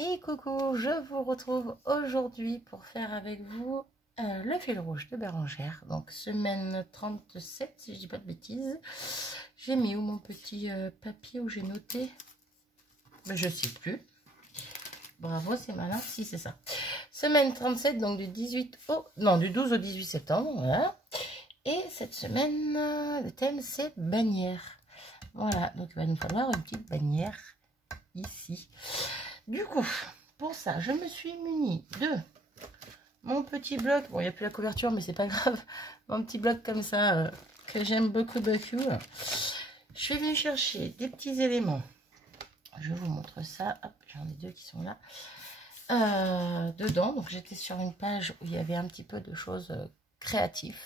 Et coucou, je vous retrouve aujourd'hui pour faire avec vous le fil rouge de Bérangère. Donc semaine 37, si je dis pas de bêtises. J'ai mis où mon petit papier où j'ai noté? Mais je sais plus. Bravo, c'est malin. Si, c'est ça. Semaine 37, donc du 12 au 18 septembre. Voilà. Et cette semaine, le thème c'est bannière. Voilà, donc il va nous falloir une petite bannière ici. Du coup, pour ça, je me suis munie de mon petit bloc. Bon, il n'y a plus la couverture, mais c'est pas grave. Mon petit bloc comme ça, que j'aime beaucoup, beaucoup. Je suis venue chercher des petits éléments. Je vous montre ça. Hop, j'en ai deux qui sont là. Dedans, donc j'étais sur une page où il y avait un petit peu de choses créatives.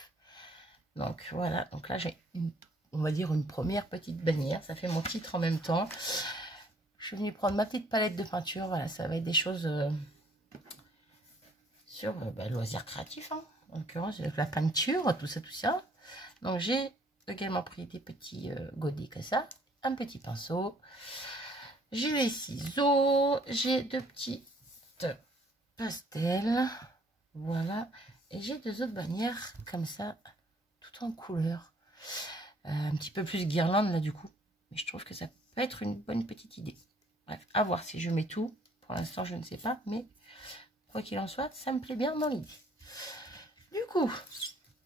Donc voilà, donc là j'ai on va dire une première petite bannière. Ça fait mon titre en même temps. Je suis venue prendre ma petite palette de peinture. Voilà, ça va être des choses sur loisirs créatifs. Hein. En l'occurrence, la peinture, tout ça. Donc, j'ai également pris des petits godets comme ça. Un petit pinceau. J'ai les ciseaux. J'ai deux petites pastels. Voilà. Et j'ai deux autres bannières comme ça, tout en couleur. Un petit peu plus guirlande là du coup. Mais je trouve que ça peut être une bonne petite idée. Bref, à voir si je mets tout. Pour l'instant, je ne sais pas. Mais quoi qu'il en soit, ça me plaît bien dans l'idée. Du coup,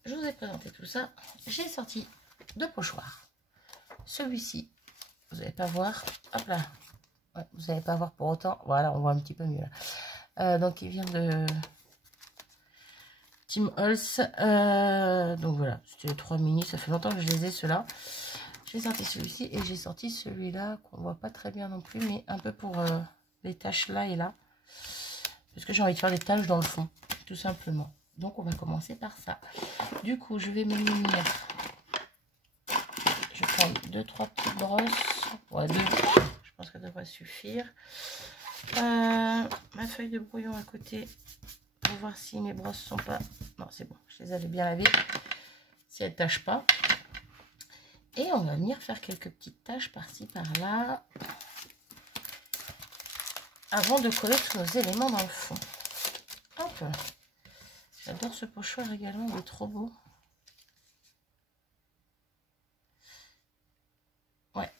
je vous ai présenté tout ça. J'ai sorti deux pochoirs. Celui-ci, vous n'allez pas voir. Hop là. Ouais, vous n'allez pas voir pour autant. Voilà, on voit un petit peu mieux là. Donc, il vient de Tim Holtz. Donc voilà, c'était les 3 mini. Ça fait longtemps que je les ai, ceux-là. J'ai sorti celui-ci et j'ai sorti celui-là qu'on voit pas très bien non plus, mais un peu pour les taches là et là. Parce que j'ai envie de faire des taches dans le fond, tout simplement. Donc on va commencer par ça. Du coup, je vais me munir. Je vais prendre 2-3 petites brosses. Ouais, 2. Je pense que ça devrait suffire. Ma feuille de brouillon à côté. Pour voir si mes brosses sont pas... Non, c'est bon, je les avais bien lavées. Si elles ne tâchent pas. Et on va venir faire quelques petites taches par-ci, par-là. Avant de coller tous nos éléments dans le fond. Hop. J'adore ce pochoir également, il est trop beau. Ouais.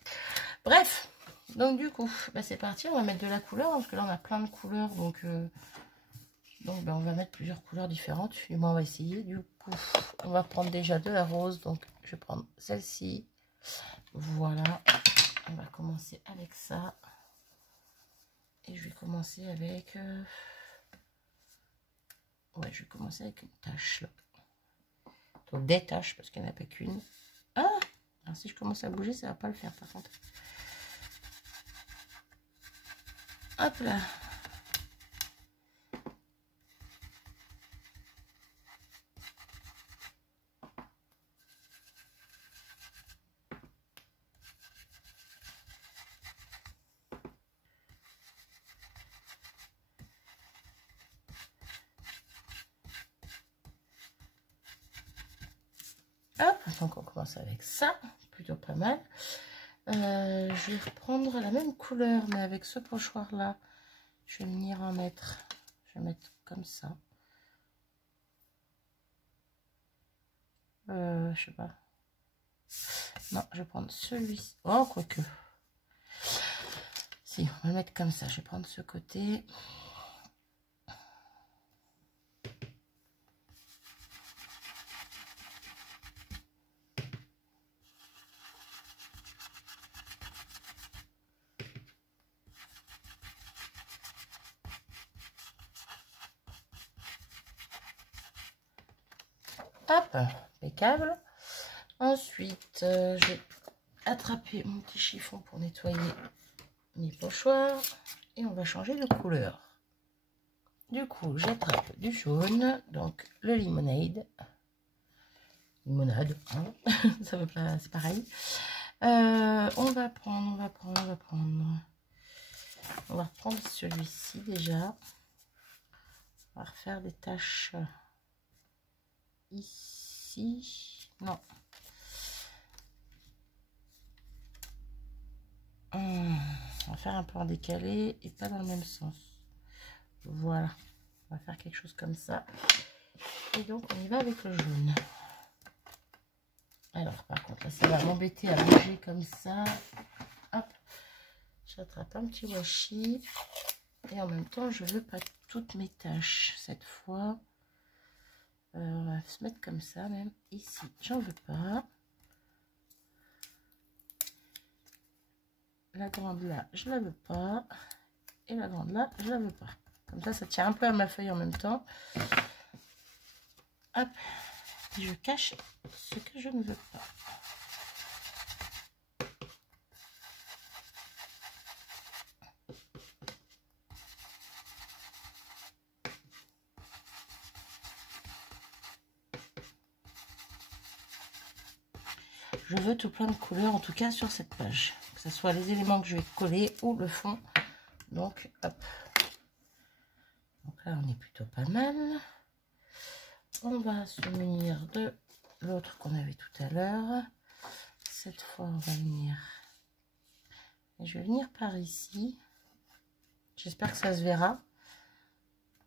Bref. Donc du coup, bah, c'est parti. On va mettre de la couleur. Parce que là, on a plein de couleurs. Donc bah, on va mettre plusieurs couleurs différentes. Du moins, on va essayer. Du coup, on va prendre déjà de la rose. Donc, je vais prendre celle-ci. Voilà. On va commencer avec ça. Et je vais commencer avec... Ouais, je vais commencer avec une tache. Là. Donc, des taches, parce qu'il n'y en a pas qu'une. Ah! Alors, si je commence à bouger, ça ne va pas le faire, par contre. Hop là! Hop, donc on commence avec ça, plutôt pas mal. Je vais reprendre la même couleur, mais avec ce pochoir là, je vais venir en mettre, je vais mettre comme ça. Je sais pas. Non, je vais prendre celui-ci. Oh, quoique. Si, on va le mettre comme ça. Je vais prendre ce côté. Hop, impeccable. Ensuite, je vais attraper mon petit chiffon pour nettoyer mes pochoirs. Et on va changer de couleur. Du coup, j'attrape du jaune, donc le limonade. Limonade, hein. Ça veut pas, c'est pareil. On va reprendre celui-ci déjà. On va refaire des taches ici. Non. On va faire un peu en décalé et pas dans le même sens. Voilà, on va faire quelque chose comme ça. Et donc on y va avec le jaune. Alors par contre là ça va m'embêter à bouger comme ça. Hop, j'attrape un petit washi. Et en même temps je veux pas toutes mes tâches cette fois. On va se mettre comme ça même ici. J'en veux pas. La grande là je la veux pas. Et la grande là je la veux pas. Comme ça tient un peu à ma feuille en même temps. Hop, je cache ce que je ne veux pas. Je veux tout plein de couleurs, en tout cas sur cette page. Que ce soit les éléments que je vais coller ou le fond. Donc, hop. Donc là, on est plutôt pas mal. On va se munir de l'autre qu'on avait tout à l'heure. Cette fois, on va venir... Et je vais venir par ici. J'espère que ça se verra.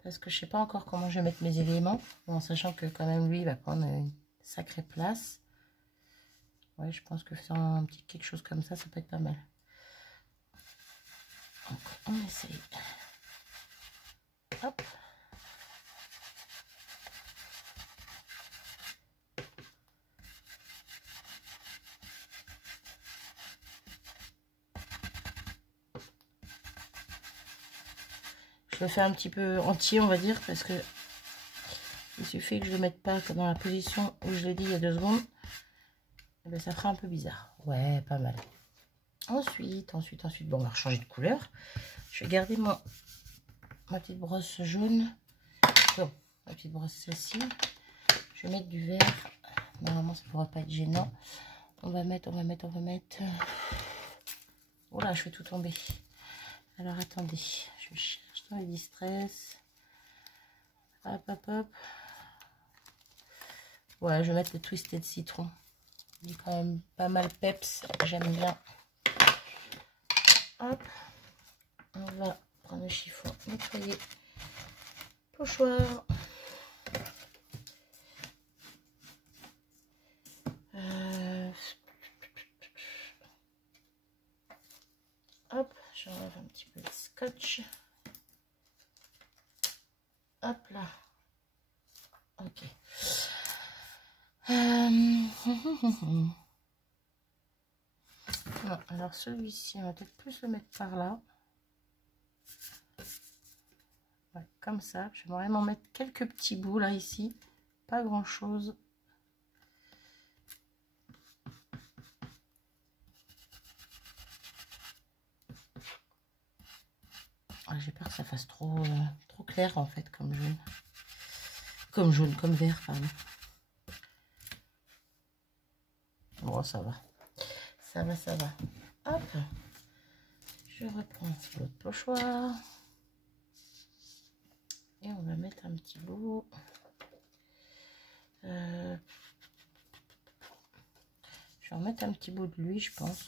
Parce que je sais pas encore comment je vais mettre mes éléments. En sachant que quand même, lui, il va prendre une sacrée place. Ouais, je pense que faire un petit quelque chose comme ça peut être pas mal. Donc, on essaye. Hop. Je le fais un petit peu entier, on va dire, parce que il suffit que je ne le mette pas dans la position où je l'ai dit il y a 2 secondes. Et bien, ça fera un peu bizarre. Ouais, pas mal. Ensuite, bon, on va changer de couleur. Je vais garder ma petite brosse jaune. Bon, ma petite brosse celle-ci. Je vais mettre du vert. Normalement, ça ne pourra pas être gênant. On va mettre. Oh là, je fais tout tomber. Alors, attendez. Je cherche dans les distress. Hop, hop, hop. Ouais, je vais mettre le Twisted Citron. Il est quand même pas mal peps. J'aime bien. Hop. On va prendre le chiffon, nettoyer. Pochoir. Hop, j'enlève un petit peu de scotch. Hop là. Ok. Non, alors celui-ci, on va peut-être plus le mettre par là. Ouais, comme ça. Je vais vraiment mettre quelques petits bouts là ici. Pas grand-chose. J'ai peur que ça fasse trop clair en fait comme jaune. Comme vert, pardon. Bon, ça va. Ça va. Hop. Je reprends l'autre pochoir. Et on va mettre un petit bout. Je vais en mettre un petit bout de lui, je pense.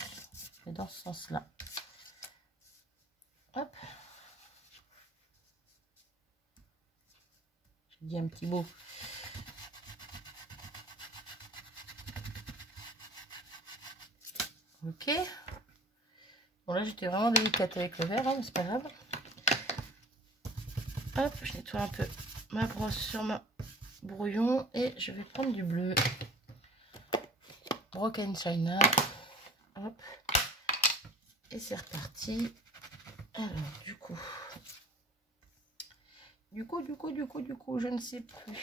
Et dans ce sens-là. Hop. J'ai dit un petit bout. Ok. Bon, là, j'étais vraiment délicate avec le vert, hein, mais c'est pas grave. Hop, je nettoie un peu ma brosse sur ma brouillon et je vais prendre du bleu. Broken China. Hop. Et c'est reparti. Alors, du coup, je ne sais plus.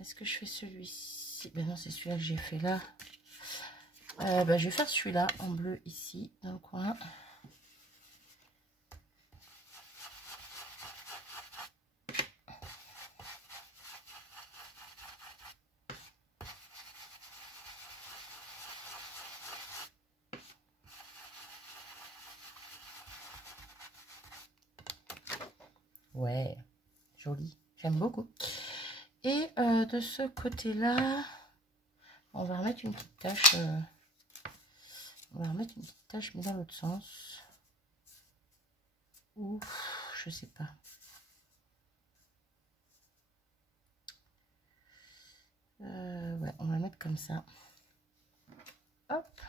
Est-ce que je fais celui-ci? Ben non, c'est celui-là que j'ai fait là. Je vais faire celui-là en bleu ici, dans le coin. Ouais, joli, j'aime beaucoup. Et de ce côté-là, on va remettre une petite tache. On va remettre une petite tache, mais dans l'autre sens. ou je sais pas. Ouais, on va mettre comme ça. Hop.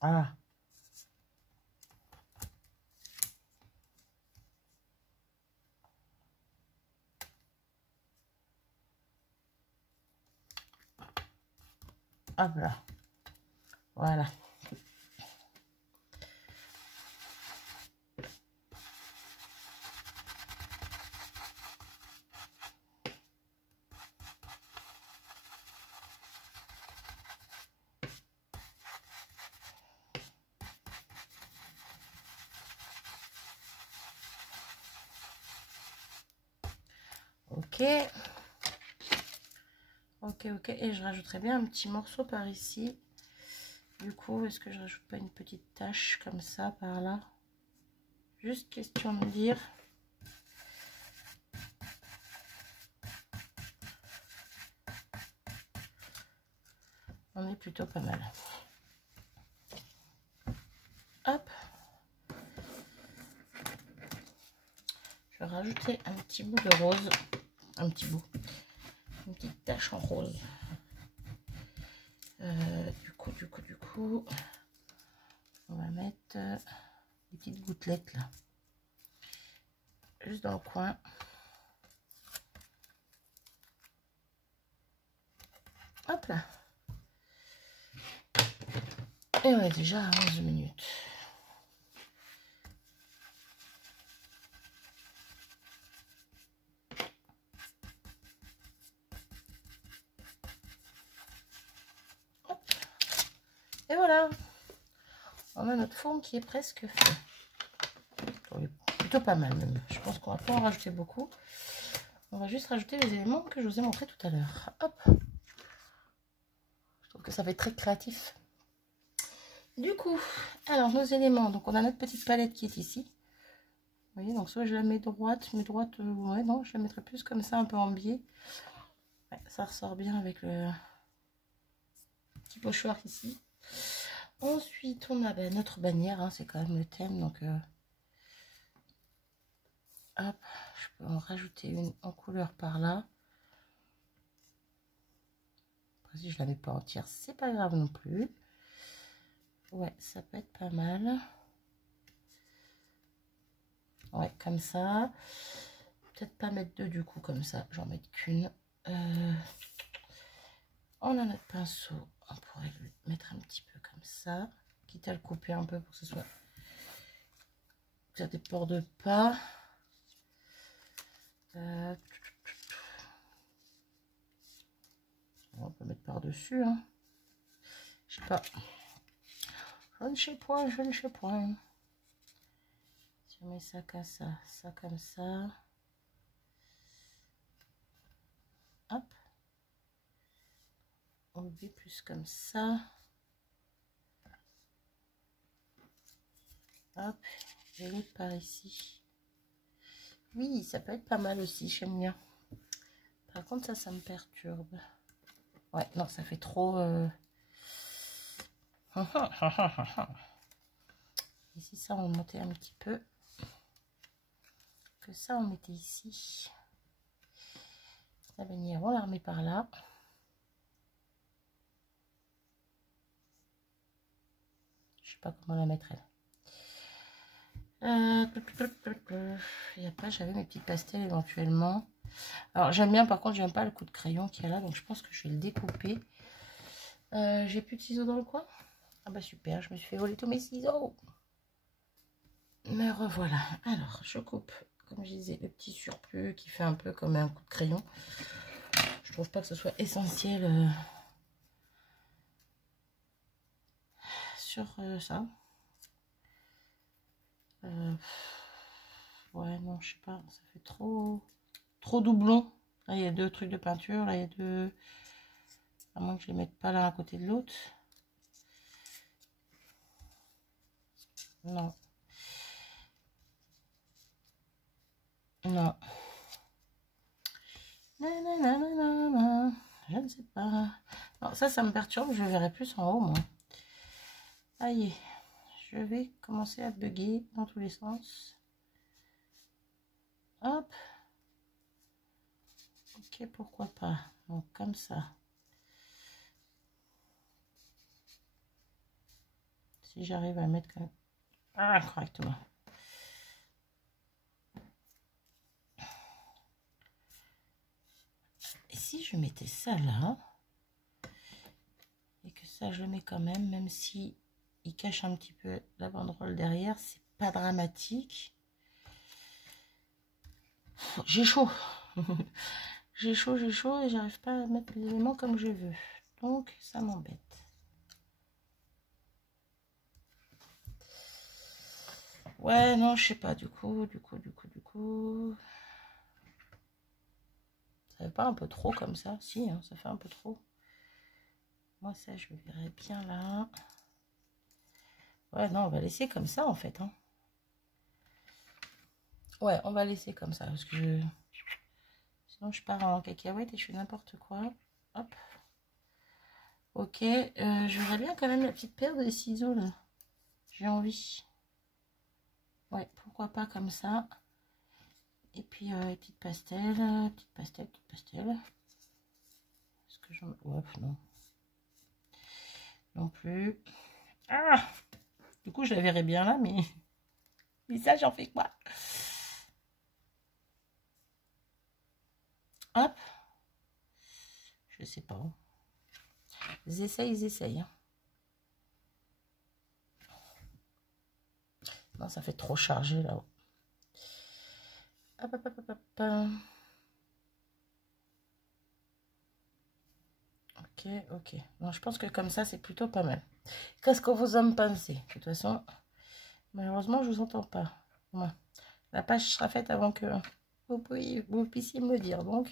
Ah. Hop là. Voilà. Ok. Ok, ok. Et je rajouterai bien un petit morceau par ici. Du coup, est-ce que je rajoute pas une petite tache comme ça par là? Juste question de dire. On est plutôt pas mal. Hop. Je vais rajouter un petit bout de rose. Un petit bout. Une petite tache en rose. Du coup, on va mettre des petites gouttelettes là. Juste dans le coin. Hop là. Et on est déjà à 11 minutes. Hop. Et voilà. On a notre fourme qui est presque fait. Plutôt pas mal même. Je pense qu'on va pas en rajouter beaucoup. On va juste rajouter les éléments que je vous ai montrés tout à l'heure. Hop. Je trouve que ça va être très créatif. Du coup, alors nos éléments. Donc on a notre petite palette qui est ici. Vous voyez, donc soit je la mets droite, ouais, non, je la mettrai plus comme ça, un peu en biais. Ouais, ça ressort bien avec le petit pochoir ici. Ensuite, on a notre bannière, hein, c'est quand même le thème, donc hop, je peux en rajouter une en couleur par là. Après, si je la mets pas entière, c'est pas grave non plus. Ouais, ça peut être pas mal. Ouais, comme ça. Peut-être pas mettre deux du coup, comme ça, j'en mets qu'une. On a notre pinceau, on pourrait le mettre un petit peu comme ça, quitte à le couper un peu pour que ce soit, que ça déborde pas. On peut mettre par dessus, hein. Je sais pas, je ne sais point, je ne sais point. Si on met ça comme ça comme ça, hop, on met plus comme ça, hop, et l'autre par ici. Oui, ça peut être pas mal aussi, j'aime bien. Par contre, ça me perturbe. Ouais, non, ça fait trop... Ici, ça, on montait un petit peu. Que ça, on mettait ici. La bannière, on la remet par là. Je sais pas comment la mettre, elle. Et après, j'avais mes petites pastels éventuellement. Alors, j'aime bien, par contre, j'aime pas le coup de crayon qu'il y a là. Donc, je pense que je vais le découper. J'ai plus de ciseaux dans le coin. Ah bah super, je me suis fait voler tous mes ciseaux. Me revoilà. Alors, je coupe, comme je disais, le petit surplus qui fait un peu comme un coup de crayon. Je trouve pas que ce soit essentiel sur ça. Ouais, non, je sais pas, ça fait trop doublon. Là, il y a deux trucs de peinture, là, il y a deux... À moins que je les mette pas l'un à côté de l'autre. Non. Non. Nananana. Je ne sais pas. Non, ça me perturbe. Je verrai plus en haut, moi. Aïe, je vais commencer à bugger dans tous les sens. Hop. Ok, pourquoi pas. Donc, comme ça. Si j'arrive à mettre correctement. Et si je mettais ça là, et que ça je le mets quand même si il cache un petit peu la banderole derrière, c'est pas dramatique. J'ai chaud. J'ai chaud et j'arrive pas à mettre l'élément comme je veux. Donc ça m'embête. Ouais, non, je sais pas, du coup. Ça fait pas un peu trop comme ça? Si, hein, ça fait un peu trop. Moi, ça, je verrai bien là. Ouais, non, on va laisser comme ça, en fait. Hein. Ouais, on va laisser comme ça, parce que sinon, je pars en cacahuète et je fais n'importe quoi. Hop. Ok, je voudrais bien quand même la petite paire de ciseaux, là. J'ai envie. Ouais, pourquoi pas comme ça. Et puis, petite pastel. Est-ce que j'en... Ouais, non. Non plus. Ah! Du coup, je la verrai bien là, mais ça, j'en fais quoi? Hop. Je sais pas. Ils essayent. Hein. Non, ça fait trop chargé là-haut. Hop. Ok. Non, je pense que comme ça, c'est plutôt pas mal. Qu'est-ce que vous en pensez? De toute façon, malheureusement, je vous entends pas. Ouais. La page sera faite avant que vous puissiez me le dire. Donc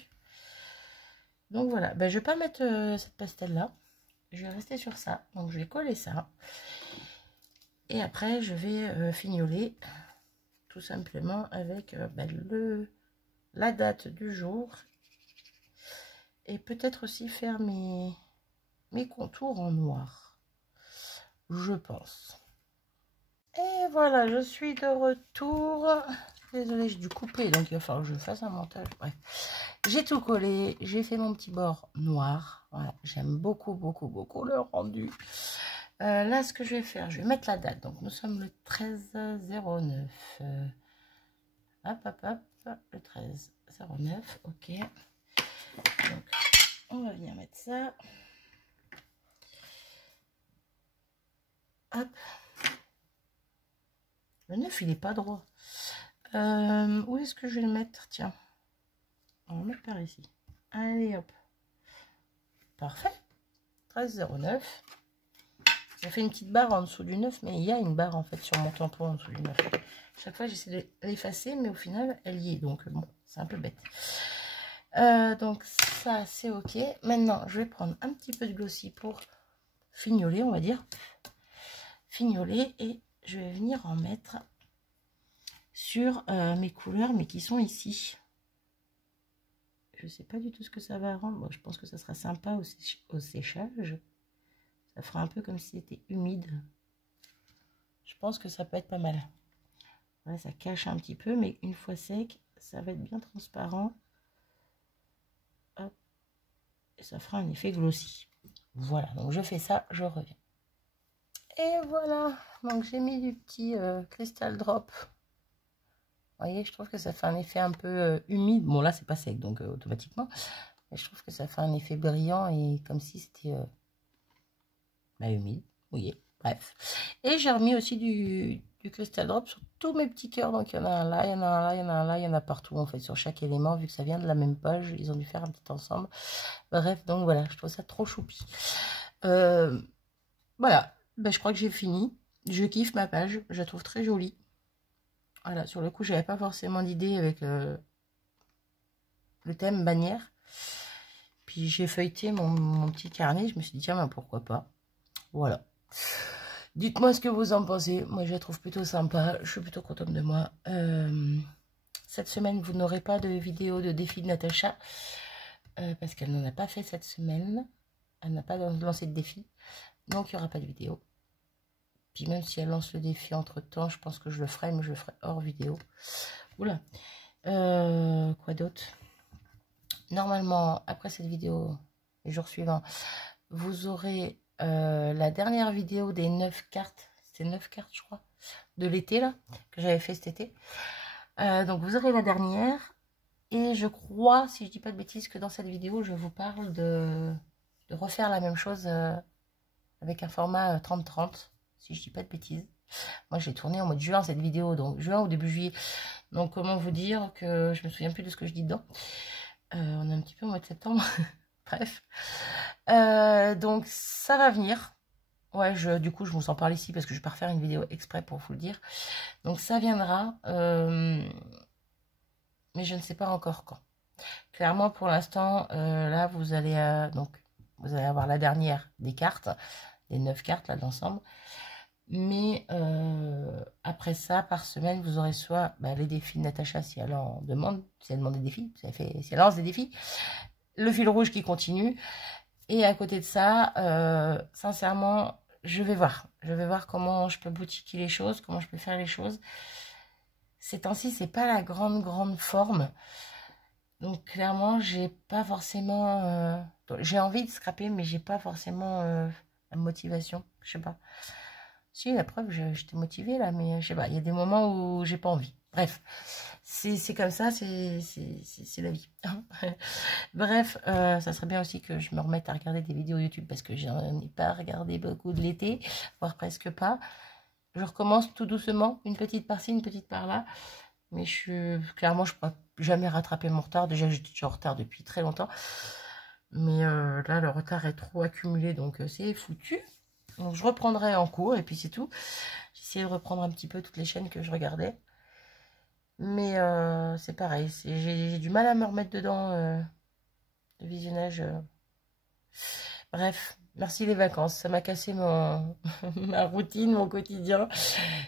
voilà. Ben, je vais pas mettre cette pastel-là. Je vais rester sur ça. Donc, je vais coller ça. Et après, je vais fignoler tout simplement avec la date du jour. Et peut-être aussi faire mes contours en noir. Je pense. Et voilà, je suis de retour. Désolée, j'ai dû couper, donc il va falloir que je fasse un montage. Bref, j'ai tout collé, j'ai fait mon petit bord noir. Voilà, j'aime beaucoup le rendu. Là, ce que je vais faire, je vais mettre la date. Donc, nous sommes le 13/09. Hop, le 13/09, ok. Donc, on va venir mettre ça. Hop. Le 9, il n'est pas droit. Où est-ce que je vais le mettre? Tiens. On va le mettre par ici. Allez, hop. Parfait. 13/09. J'ai fait une petite barre en dessous du 9, mais il y a une barre en fait sur mon tampon en dessous du 9. Chaque fois, j'essaie de l'effacer, mais au final, elle y est. Donc, bon, c'est un peu bête. Donc, ça, c'est ok. Maintenant, je vais prendre un petit peu de glossy pour fignoler, on va dire. Fignoler, et je vais venir en mettre sur mes couleurs, mais qui sont ici. Je sais pas du tout ce que ça va rendre. Bon, je pense que ça sera sympa au séchage. Ça fera un peu comme si c'était humide. Je pense que ça peut être pas mal. Voilà, ça cache un petit peu, mais une fois sec, ça va être bien transparent. Hop. Et ça fera un effet glossy. Voilà, donc je fais ça, je reviens. Et voilà, donc j'ai mis du petit Crystal Drop. Vous voyez, je trouve que ça fait un effet un peu humide. Bon, là, c'est pas sec, donc automatiquement. Mais je trouve que ça fait un effet brillant et comme si c'était humide. Vous voyez, bref. Et j'ai remis aussi du Crystal Drop sur tous mes petits cœurs. Donc, il y en a un là, il y en a un là, il y en a un là, il y en a partout, en fait, sur chaque élément. Vu que ça vient de la même page, ils ont dû faire un petit ensemble. Bref, donc voilà, je trouve ça trop choupi. Voilà, ben, je crois que j'ai fini. Je kiffe ma page, je la trouve très jolie. Voilà, sur le coup, j'avais pas forcément d'idée avec le thème bannière. Puis j'ai feuilleté mon petit carnet, je me suis dit, tiens, ben, pourquoi pas. Voilà. Dites-moi ce que vous en pensez. Moi, je la trouve plutôt sympa. Je suis plutôt contente de moi. Cette semaine, vous n'aurez pas de vidéo de défi de Natacha. parce qu'elle n'en a pas fait cette semaine. Elle n'a pas lancé de défi. Donc, il n'y aura pas de vidéo. Puis même si elle lance le défi entre-temps, je pense que je le ferai, mais je le ferai hors vidéo. Oula. Quoi d'autre? Normalement, après cette vidéo, les jours suivants, vous aurez la dernière vidéo des 9 cartes. C'était 9 cartes, je crois, de l'été, là, que j'avais fait cet été. Donc, vous aurez la dernière. Et je crois, si je dis pas de bêtises, que dans cette vidéo, je vous parle de refaire la même chose avec un format 30-30, si je dis pas de bêtises. Moi, j'ai tourné en mode juin cette vidéo, donc juin ou début juillet. Donc, comment vous dire que je me souviens plus de ce que je dis dedans. On est un petit peu au mois de septembre. Bref. Donc, ça va venir. Ouais, du coup, je vous en parle ici parce que je vais pas refaire une vidéo exprès pour vous le dire. Donc, ça viendra. Mais je ne sais pas encore quand. Clairement, pour l'instant, là, vous allez avoir la dernière des cartes, les 9 cartes là d'ensemble. Mais après ça, par semaine, vous aurez soit les défis de Natacha si elle en demande, si elle demande des défis, si elle lance des défis, le fil rouge qui continue. Et à côté de ça, sincèrement, je vais voir. Je vais voir comment je peux boutiquer les choses, comment je peux faire les choses. Ces temps-ci, c'est pas la grande forme. Donc clairement, j'ai pas forcément... j'ai envie de scraper, mais j'ai pas forcément la motivation. Je sais pas. Si, la preuve, j'étais motivée là, mais je sais pas, il y a des moments où j'ai pas envie. Bref, c'est comme ça, c'est la vie. Bref, ça serait bien aussi que je me remette à regarder des vidéos YouTube parce que j'en ai pas regardé beaucoup de l'été, voire presque pas. Je recommence tout doucement, une petite par-ci, une petite par-là. Mais clairement, je ne pourrais jamais rattraper mon retard. Déjà, j'étais déjà en retard depuis très longtemps. Mais là, le retard est trop accumulé, donc c'est foutu. Donc, je reprendrai en cours, et puis c'est tout. J'essaie de reprendre un petit peu toutes les chaînes que je regardais. Mais c'est pareil. J'ai du mal à me remettre dedans, le visionnage. Bref, merci les vacances. Ça m'a cassé ma routine, mon quotidien.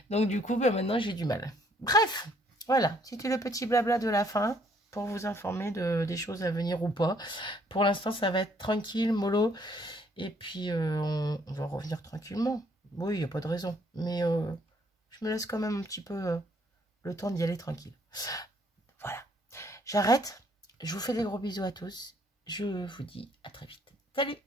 Donc, du coup, maintenant, j'ai du mal. Bref. Voilà, c'était le petit blabla de la fin pour vous informer des choses à venir ou pas. Pour l'instant, ça va être tranquille, mollo. Et puis, on va revenir tranquillement. Oui, il n'y a pas de raison. Mais je me laisse quand même un petit peu le temps d'y aller tranquille. Voilà, j'arrête. Je vous fais des gros bisous à tous. Je vous dis à très vite. Salut!